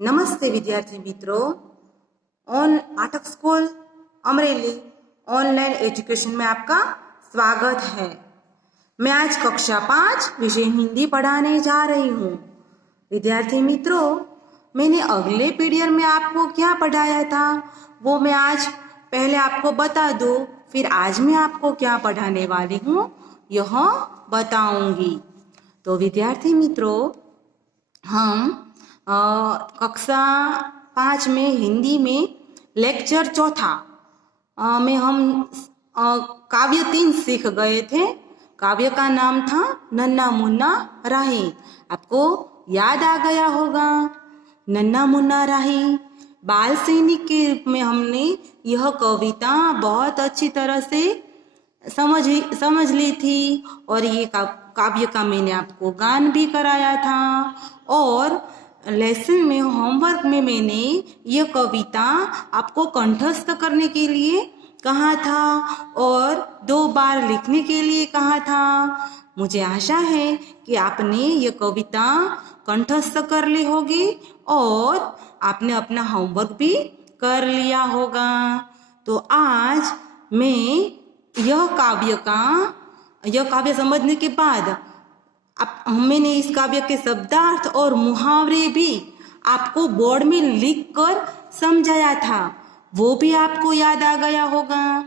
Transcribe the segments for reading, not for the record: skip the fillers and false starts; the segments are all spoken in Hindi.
नमस्ते विद्यार्थी मित्रों। ऑन Aatak school Amreli online education में आपका स्वागत है। मैं आज कक्षा 5 विषय हिंदी पढ़ाने जा रही हूँ। विद्यार्थी मित्रों, मैंने अगले पीरियड में आपको क्या पढ़ाया था वो मैं आज पहले आपको बता दूँ, फिर आज मैं आपको क्या पढ़ाने वाली हूँ यह बताऊंगी। तो विद्यार्थी मित्रों, हम कक्षा 5 में हिंदी में लेक्चर चौथा में हम काव्य 3 सीख गए थे। काव्य का नाम था नन्ना मुन्ना राही। आपको याद आ गया होगा। नन्ना मुन्ना राही बाल सैनिक के रूप में हमने यह कविता बहुत अच्छी तरह से समझ ली थी और ये काव्य का मैंने आपको गान भी कराया था और लेसन में होमवर्क में मैंने ये कविता आपको कंठस्थ करने के लिए कहा था और 2 बार लिखने के लिए कहा था। मुझे आशा है कि आपने ये कविता कंठस्थ कर ली होगी और आपने अपना होमवर्क भी कर लिया होगा। तो आज मैं यह काव्य समझने के बाद मैंने इस काव्य के शब्दार्थ और मुहावरे भी आपको बोर्ड में लिख कर समझाया था, वो भी आपको याद आ गया होगा।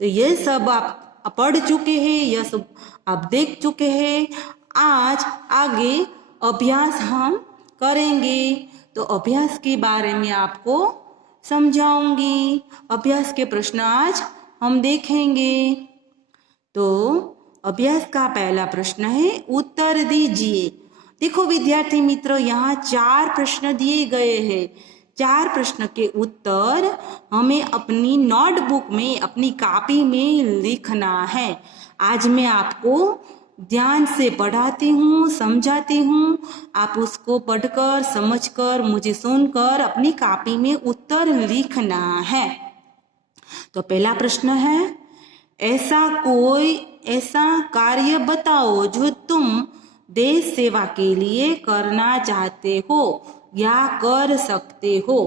तो ये सब आप पढ़ चुके हैं, यह सब आप देख चुके हैं। आज आगे अभ्यास हम करेंगे, तो अभ्यास के बारे में आपको समझाऊंगी। अभ्यास के प्रश्न आज हम देखेंगे। तो अभ्यास का पहला प्रश्न है, उत्तर दीजिए। देखो विद्यार्थी मित्रों, यहाँ 4 प्रश्न दिए गए हैं। 4 प्रश्न के उत्तर हमें अपनी नोटबुक में, अपनी कॉपी में लिखना है। आज मैं आपको ध्यान से पढ़ाती हूँ, समझाती हूँ। आप उसको पढ़कर, समझकर, मुझे सुनकर अपनी कॉपी में उत्तर लिखना है। तो पहला प्रश्न है, ऐसा कार्य बताओ जो तुम देश सेवा के लिए करना चाहते हो या कर सकते हो।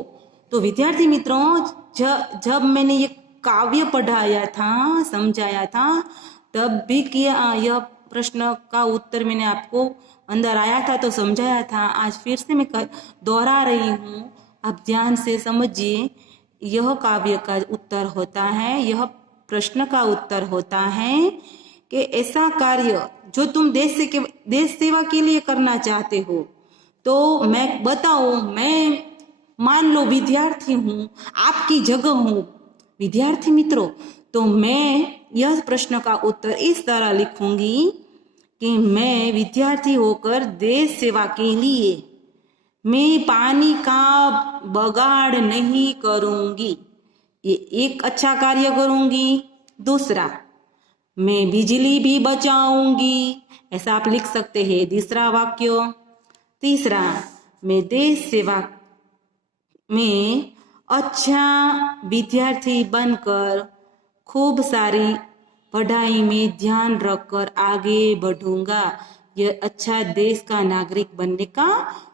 तो विद्यार्थी मित्रों, जब मैंने ये काव्य पढ़ाया था, समझाया था, तब भी किया यह प्रश्न का उत्तर मैंने आपको अंदर आया था तो समझाया था। आज फिर से मैं दोहरा रही हूँ, आप ध्यान से समझिए। यह काव्य का उत्तर होता है, यह प्रश्न का उत्तर होता है कि ऐसा कार्य जो तुम देश सेवा के लिए करना चाहते हो। तो मैं बताओ, मैं मान लो विद्यार्थी हूँ, आपकी जगह हूँ विद्यार्थी मित्रों, तो मैं यह प्रश्न का उत्तर इस तरह लिखूंगी कि मैं विद्यार्थी होकर देश सेवा के लिए मैं पानी का बगाड़ नहीं करूंगी, ये एक अच्छा कार्य करूंगी। दूसरा, मैं बिजली भी बचाऊंगी, ऐसा आप लिख सकते हैं दूसरा वाक्य। तीसरा, मैं देश सेवा में अच्छा विद्यार्थी बनकर खूब सारी पढ़ाई में ध्यान रखकर आगे बढ़ूंगा, यह अच्छा देश का नागरिक बनने का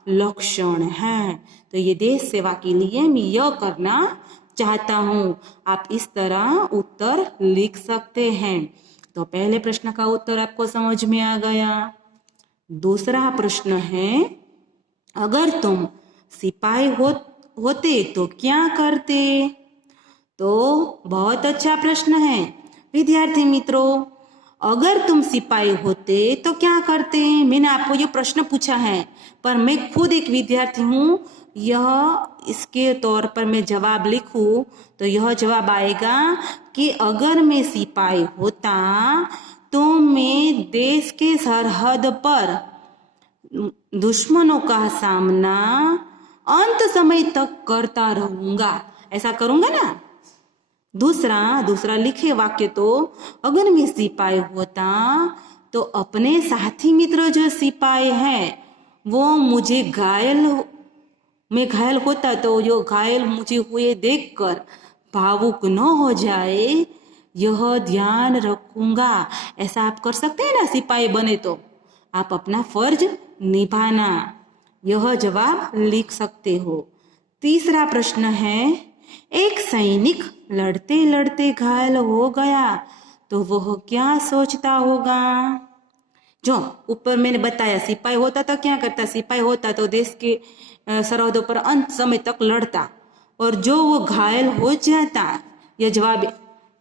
लक्षण है। तो ये देश सेवा के लिए मैं यह करना चाहता हूँ। आप इस तरह उत्तर लिख सकते हैं। तो पहले प्रश्न का उत्तर आपको समझ में आ गया। दूसरा प्रश्न है, अगर तुम सिपाही होते तो क्या करते। तो बहुत अच्छा प्रश्न है विद्यार्थी मित्रों। अगर तुम सिपाही होते तो क्या करते। मैंने आपको ये प्रश्न पूछा है, पर मैं खुद एक विद्यार्थी हूँ। यह इसके तौर पर मैं जवाब लिखूं तो यह जवाब आएगा कि अगर मैं सिपाही होता तो मैं देश के सरहद पर दुश्मनों का सामना अंत समय तक करता रहूंगा, ऐसा करूंगा ना। दूसरा लिखे वाक्य, तो अगर मैं सिपाही होता तो अपने साथी मित्र जो सिपाही हैं वो मुझे मैं घायल होता तो जो घायल मुझे हुए देखकर भावुक न हो जाए, यह ध्यान रखूंगा। ऐसा आप कर सकते हैं ना। सिपाही बने तो आप अपना फर्ज निभाना, यह जवाब लिख सकते हो। तीसरा प्रश्न है, एक सैनिक लड़ते लड़ते घायल हो गया तो वह क्या सोचता होगा? जो ऊपर मैंने बताया, सिपाही होता तो क्या करता? सिपाही होता तो देश के सरहदों पर अंत समय तक लड़ता, और जो वो घायल हो जाता, यह जवाब,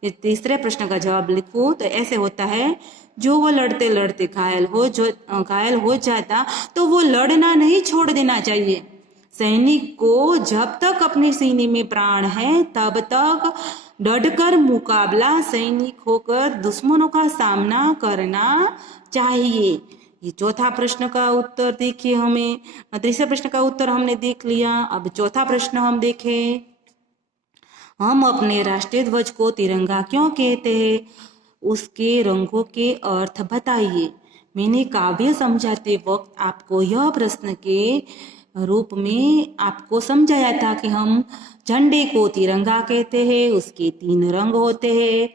ये तीसरे प्रश्न का जवाब लिखो तो ऐसे होता है, जो वो लड़ते लड़ते घायल हो जाता तो वो लड़ना नहीं छोड़ देना चाहिए। सैनिक को जब तक अपने सीने में प्राण है तब तक डटकर मुकाबला सैनिक होकर दुश्मनों का सामना करना चाहिए। ये चौथा प्रश्न का उत्तर देखिए। हमें तीसरे प्रश्न का उत्तर हमने देख लिया। अब चौथा प्रश्न हम देखें, हम अपने राष्ट्रीय ध्वज को तिरंगा क्यों कहते हैं? उसके रंगों के अर्थ बताइए। मैंने काव्य समझाते वक्त आपको यह प्रश्न के रूप में आपको समझाया था कि हम झंडे को तिरंगा कहते हैं। उसके 3 रंग होते हैं,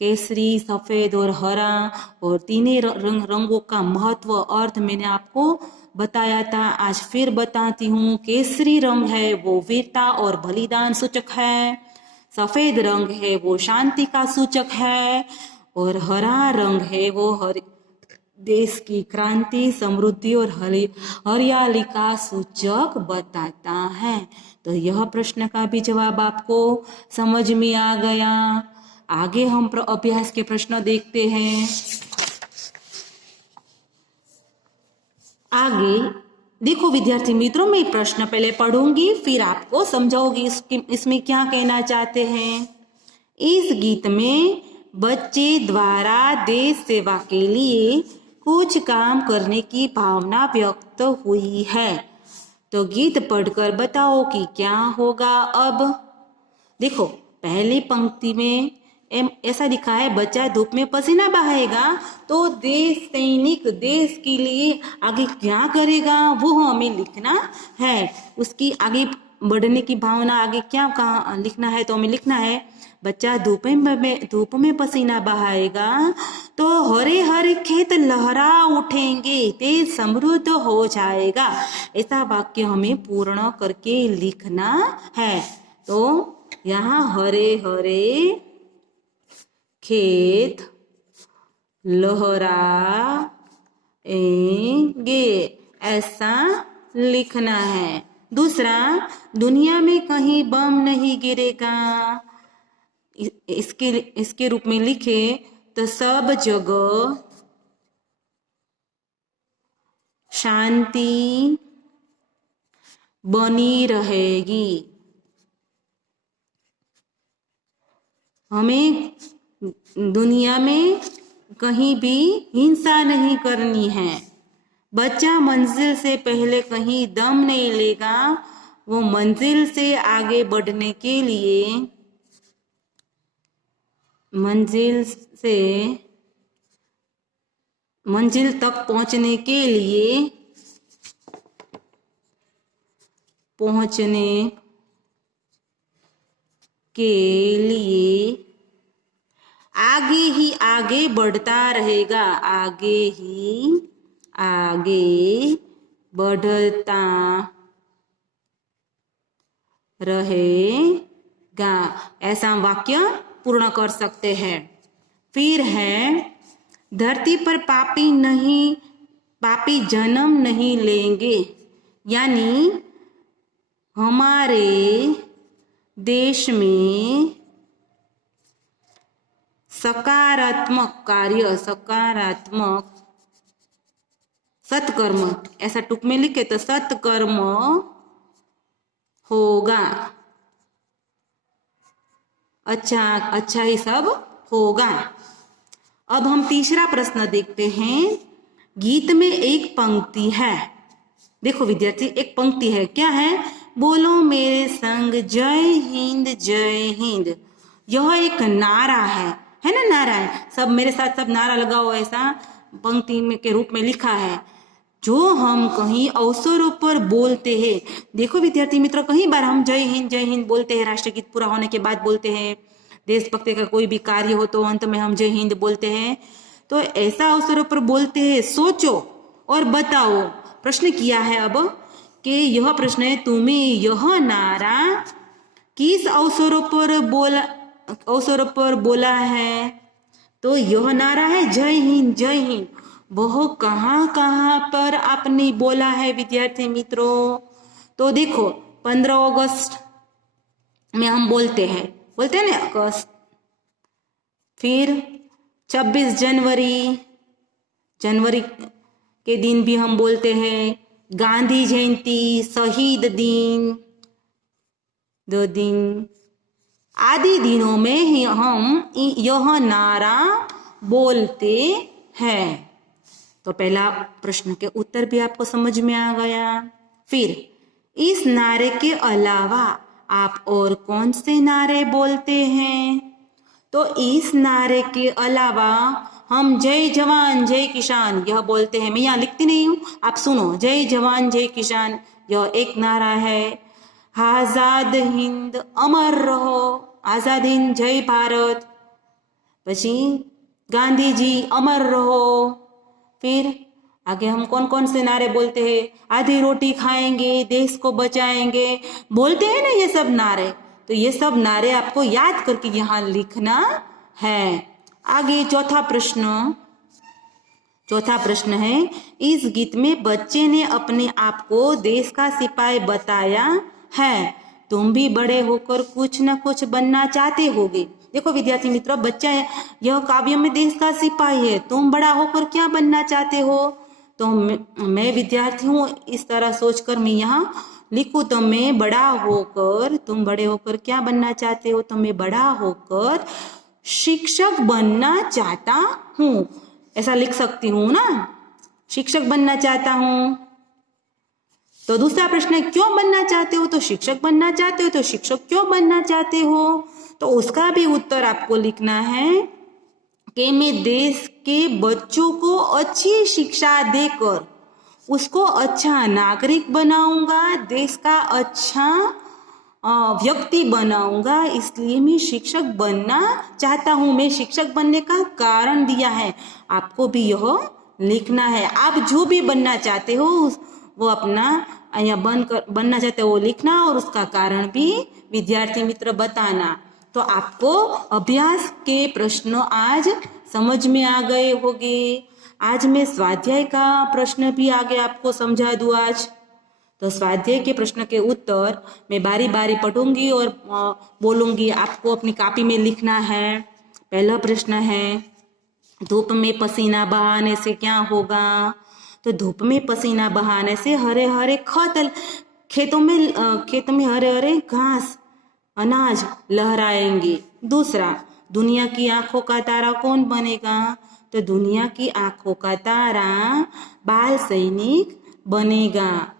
केसरी, सफेद और हरा, और तीनों रंगों का महत्व अर्थ मैंने आपको बताया था। आज फिर बताती हूँ। केसरी रंग है वो वीरता और बलिदान सूचक है, सफेद रंग है वो शांति का सूचक है, और हरा रंग है वो देश की क्रांति, समृद्धि और हरियाली का सूचक बताता है। तो यह प्रश्न का भी जवाब आपको समझ में आ गया। आगे हम अभ्यास के प्रश्न देखते हैं। आगे देखो विद्यार्थी मित्रों, मैं प्रश्न पहले पढ़ूंगी फिर आपको समझाऊंगी इसमें क्या कहना चाहते हैं। इस गीत में बच्चे द्वारा देश सेवा के लिए कुछ काम करने की भावना व्यक्त हुई है। तो गीत पढ़कर बताओ कि क्या होगा। अब देखो पहली पंक्ति में ऐसा लिखा है, बच्चा धूप में पसीना बहाएगा तो सैनिक देश के लिए आगे क्या करेगा वो हमें लिखना है। उसकी आगे बढ़ने की भावना आगे क्या कहा लिखना है, तो हमें लिखना है, बच्चा धूप में पसीना बहाएगा तो हरे हरे खेत लहरा उठेंगे, देश समृद्ध हो जाएगा। ऐसा वाक्य हमें पूर्ण करके लिखना है। तो यहाँ हरे हरे खेत लहराएंगे ऐसा लिखना है। दूसरा, दुनिया में कहीं बम नहीं गिरेगा, इसके रूप में लिखे तो सब जगह शांति बनी रहेगी। हमें दुनिया में कहीं भी हिंसा नहीं करनी है। बच्चा मंजिल से पहले कहीं दम नहीं लेगा, वो मंजिल से आगे बढ़ने के लिए, मंजिल तक पहुंचने के लिए आगे ही आगे बढ़ता रहेगा, आगे ही आगे बढ़ता रहेगा। ऐसा वाक्य पूर्ण कर सकते हैं। फिर है, धरती पर पापी जन्म नहीं लेंगे, यानी हमारे देश में सकारात्मक कार्य, सकारात्मक सत्कर्म, ऐसा टुक में लिखे तो सत्कर्म होगा, अच्छा ही सब होगा। अब हम तीसरा प्रश्न देखते हैं। गीत में एक पंक्ति है, देखो विद्यार्थी, एक पंक्ति है, क्या है? बोलो मेरे संग जय हिंद जय हिंद। यह एक नारा है ना? नारा है, सब मेरे साथ सब नारा लगाओ, ऐसा पंक्ति में के रूप में लिखा है, जो हम कहीं अवसरों पर बोलते हैं। देखो विद्यार्थी मित्रों, कहीं बार हम जय हिंद बोलते हैं, राष्ट्रगीत पूरा होने के बाद बोलते हैं। देशभक्ति का कोई भी कार्य हो तो अंत में हम जय हिंद बोलते हैं। तो ऐसा अवसरों पर बोलते हैं। सोचो और बताओ, प्रश्न किया है अब कि यह प्रश्न है, तुम्हें यह नारा किस अवसरों पर बोला है? तो यह नारा है जय हिंद जय हिंद। वह कहाँ कहाँ पर आपने बोला है विद्यार्थी मित्रों? तो देखो 15 अगस्त में हम बोलते हैं ना अगस्त। फिर 26 जनवरी के दिन भी हम बोलते हैं। गांधी जयंती, शहीद दिन, 2 दिन आदि दिनों में ही हम यह नारा बोलते हैं। तो पहला प्रश्न के उत्तर भी आपको समझ में आ गया। फिर इस नारे के अलावा आप और कौन से नारे बोलते हैं? तो इस नारे के अलावा हम जय जवान जय किसान यह बोलते हैं। मैं यहाँ लिखती नहीं हूँ, आप सुनो। जय जवान जय किसान यह एक नारा है। आजाद हिंद अमर रहो, आजाद हिंद जय भारत। पछी गांधी जी अमर रहो। फिर आगे हम कौन कौन से नारे बोलते हैं? आधी रोटी खाएंगे, देश को बचाएंगे, बोलते हैं ना ये सब नारे। तो ये सब नारे आपको याद करके यहाँ लिखना है। आगे चौथा प्रश्न है, इस गीत में बच्चे ने अपने आप को देश का सिपाही बताया है। तुम भी बड़े होकर कुछ न कुछ बनना चाहते होगे। देखो विद्यार्थी मित्रों, बच्चा यह काव्य में देश का सिपाही है। तुम बड़ा होकर क्या बनना चाहते हो? तो मैं विद्यार्थी हूँ, इस तरह सोचकर मैं यहाँ लिखूं। तो मैं बड़ा होकर, तुम बड़े होकर क्या बनना चाहते हो? तो मैं बड़ा होकर शिक्षक बनना चाहता हूँ, ऐसा लिख सकती हूँ ना। शिक्षक बनना चाहता हूँ। तो दूसरा प्रश्न है, क्यों बनना चाहते हो? तो शिक्षक बनना चाहते हो, तो शिक्षक क्यों बनना चाहते हो? तो उसका भी उत्तर आपको लिखना है कि मैं देश के बच्चों को अच्छी शिक्षा देकर उसको अच्छा नागरिक बनाऊंगा, देश का अच्छा व्यक्ति बनाऊंगा, इसलिए मैं शिक्षक बनना चाहता हूँ। मैं शिक्षक बनने का कारण दिया है, आपको भी यह लिखना है। आप जो भी बनना चाहते हो वो अपना बनना चाहते हो वो लिखना, और उसका कारण भी विद्यार्थी मित्र बताना। तो आपको अभ्यास के प्रश्न आज समझ में आ गए होंगे। आज मैं स्वाध्याय का प्रश्न भी आगे आपको समझा दूँ आज। तो स्वाध्याय के प्रश्न के उत्तर मैं बारी बारी पढ़ूंगी और बोलूंगी, आपको अपनी कॉपी में लिखना है। पहला प्रश्न है, धूप में पसीना बहाने से क्या होगा? तो धूप में पसीना बहाने से हरे हरे खेतों में हरे हरे घास अनाज लहराएंगे। दूसरा, दुनिया की आंखों का तारा कौन बनेगा? तो दुनिया की आंखों का तारा बाल सैनिक बनेगा।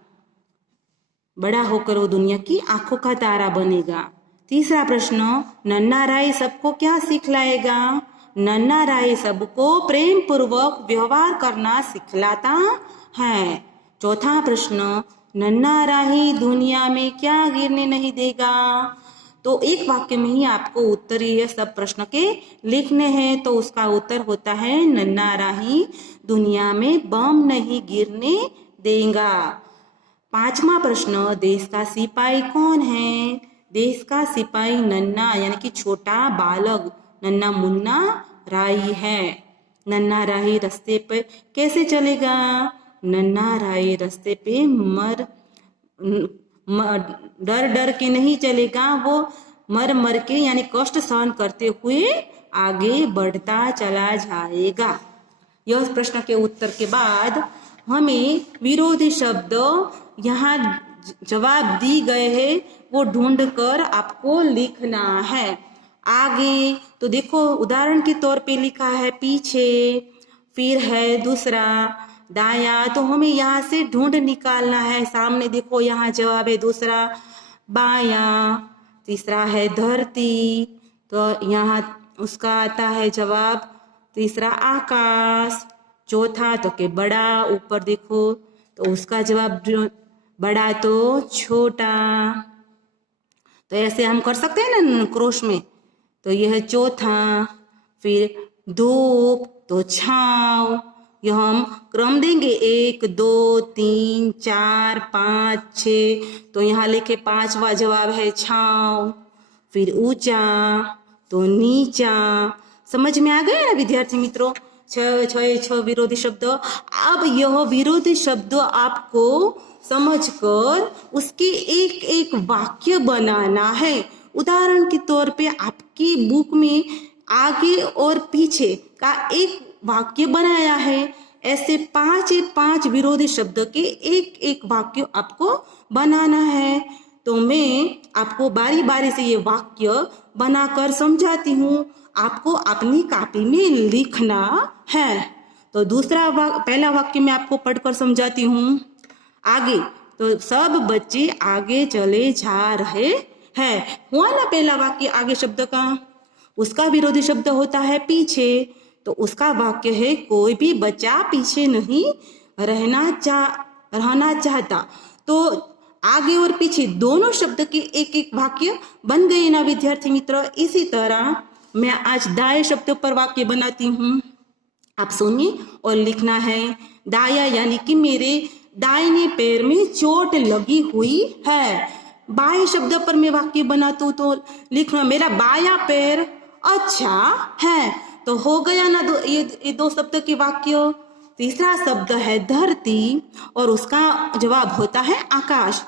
बड़ा होकर वो दुनिया की आंखों का तारा बनेगा। तीसरा प्रश्न, नन्ना राय सबको क्या सिखलाएगा? नन्ना राय सबको प्रेम पूर्वक व्यवहार करना सिखलाता है। चौथा प्रश्न, नन्ना राही दुनिया में क्या गिरने नहीं देगा? तो एक वाक्य में ही आपको उत्तर ये सब प्रश्न के लिखने हैं। तो उसका उत्तर होता है, नन्ना राही दुनिया में बम नहीं गिरने देगा। पांचवा प्रश्न, देश का सिपाही कौन है? देश का सिपाही नन्ना यानी कि छोटा बालक, नन्ना मुन्ना राही है। नन्ना राही रास्ते पे कैसे चलेगा? नन्ना राही रास्ते पे डर डर के नहीं चलेगा, वो मर के यानी कष्ट सहन करते हुए आगे बढ़ता चला जाएगा। यह प्रश्न के उत्तर के बाद हमें विरोधी शब्द यहाँ जवाब दी गए हैं वो ढूंढ कर आपको लिखना है। आगे तो देखो उदाहरण के तौर पे लिखा है पीछे, फिर है दूसरा दाया, तो हमें यहाँ से ढूंढ निकालना है। सामने देखो यहाँ जवाब है दूसरा बाया, तीसरा है धरती, तो यहाँ उसका आता है जवाब तीसरा आकाश। चौथा तो के बड़ा, ऊपर देखो तो उसका जवाब बड़ा तो छोटा। तो ऐसे हम कर सकते हैं ना क्रोश में। तो यह है चौथा। फिर धूप तो छाँव, यह हम क्रम देंगे 1 2 3 4 5 6। तो यहाँ लिखे 5वां जवाब है छांव। फिर ऊंचा तो नीचा। समझ में आ गया ना विद्यार्थी मित्रों? छह विरोधी शब्द। अब यह विरोधी शब्द आपको समझकर उसके एक एक वाक्य बनाना है। उदाहरण के तौर पे आपकी बुक में आगे और पीछे का एक वाक्य बनाया है। ऐसे 5 विरोधी शब्द के एक एक वाक्य आपको बनाना है। तो मैं आपको बारी बारी से ये वाक्य बनाकर समझाती हूँ, आपको अपनी कॉपी में लिखना है। तो पहला वाक्य मैं आपको पढ़कर समझाती हूँ। आगे तो सब बच्चे आगे चले जा रहे हैं। हुआ ना पहला वाक्य आगे शब्द का। उसका विरोधी शब्द होता है पीछे। तो उसका वाक्य है कोई भी बच्चा पीछे नहीं रहना चाहता। तो आगे और पीछे दोनों शब्द के एक एक वाक्य बन गए ना विद्यार्थी मित्र। इसी तरह मैं आज दाएं शब्द पर वाक्य बनाती हूँ। आप सुनिए और लिखना है। दाया यानी कि मेरे दाहिने पैर में चोट लगी हुई है। बाएं शब्द पर मैं वाक्य बनाती हूँ तो लिखना मेरा बाया पैर अच्छा है। तो हो गया ना ये दो शब्द के वाक्य। तीसरा शब्द है धरती और उसका जवाब होता है आकाश।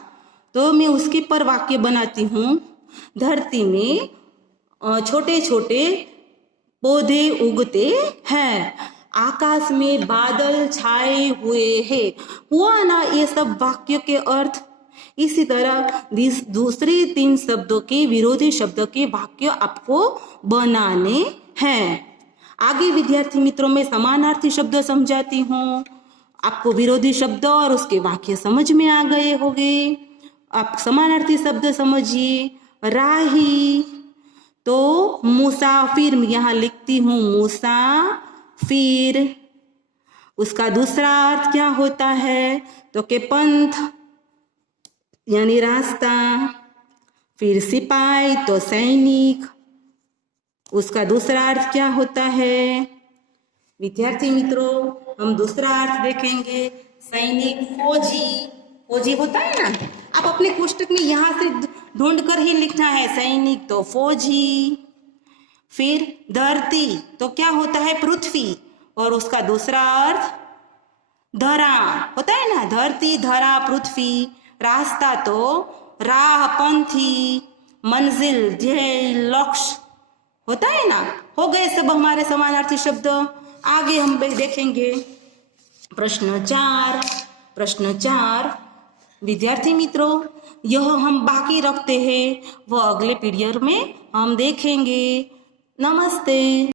तो मैं उसके पर वाक्य बनाती हूँ। धरती में छोटे छोटे पौधे उगते हैं। आकाश में बादल छाए हुए हैं। हुआ ना ये सब वाक्य के अर्थ। इसी तरह दूसरे 3 शब्दों के विरोधी शब्द के वाक्य आपको बनाने हैं। आगे विद्यार्थी मित्रों में समानार्थी शब्द समझाती हूँ। आपको विरोधी शब्द और उसके वाक्य समझ में आ गए होंगे। आप समानार्थी शब्द समझिए। राही तो मुसाफिर, यहाँ लिखती हूँ मुसाफिर। उसका दूसरा अर्थ क्या होता है तो के पंथ यानी रास्ता। फिर सिपाही तो सैनिक। उसका दूसरा अर्थ क्या होता है विद्यार्थी मित्रों? हम दूसरा अर्थ देखेंगे। सैनिक फौजी। फौजी होता है ना। आप अपने पुस्तक में यहाँ से ढूंढकर ही लिखना है। सैनिक तो फौजी। फिर धरती तो क्या होता है पृथ्वी और उसका दूसरा अर्थ धरा होता है ना। धरती धरा पृथ्वी। रास्ता तो राह पंथी मंजिल ध्येय लक्ष्य होता है ना। हो गए सब हमारे समानार्थी शब्द। आगे हम देखेंगे प्रश्न 4 विद्यार्थी मित्रों यह हम बाकी रखते हैं, वह अगले पीरियड में हम देखेंगे। नमस्ते।